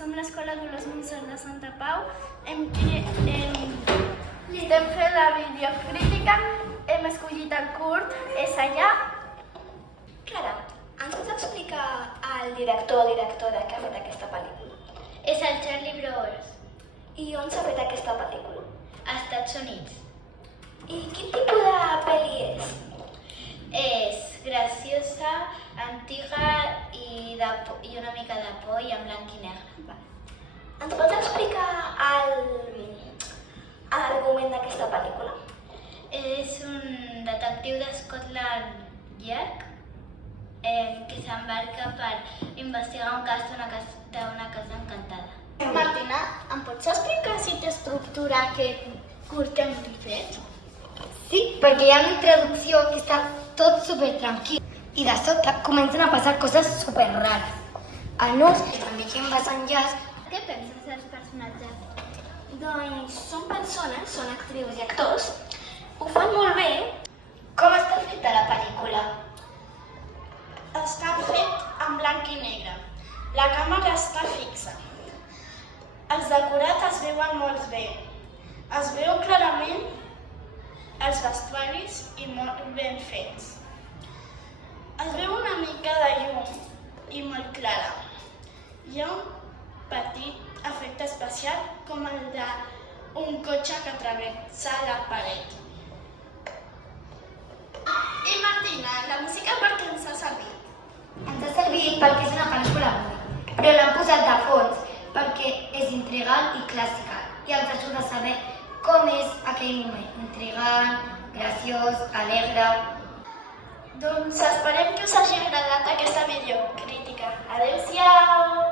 Som l'Escola Dolors Montserrat de Santa Pau. Estem fent la videocrítica. Hem escollit el curt És allà. Clara, ens pots explicar el director o directora que ha fet aquesta pel·lícula? És el Charlie Bros. I on s'ha fet aquesta pel·lícula? Als Estats Units. I quin tipus de pel·li és? És graciosa, antiga i una mica de por i en blanc i negre. Ens pots explicar l'argument d'aquesta pel·lícula? És un detectiu de Scotland Yard que s'embarca per investigar un cas d'una casa encantada. Martina, em pots explicar si té estructura aquest curt que hem fet? Sí, perquè hi ha una introducció que està tot super tranquil i de sobte comencen a passar coses super rares. El nus també que vas enllaç. Què penses dels personatges? Doncs són persones, són actrius i actors, ho fan molt bé. Com està feta la pel·lícula? Està fet en blanc i negre. La càmera està fixa. Els decorats es veuen molt bé. Es veu clarament els vestuaris i molt ben fets. Es veu una mica de llum i molt clara. Hi ha un petit efecte especial com el d'un cotxe que travessa la paret. I Martina, la música per què ens ha servit? Ens ha servit perquè és una pel·lícula muda, però l'han posat de fons perquè és intrigant i clàssica i ens ajuda a saber com és aquell moment. Intrigant, graciós, alegre. Doncs esperem que us hagi agradat aquesta videocrítica. Adéu-siau!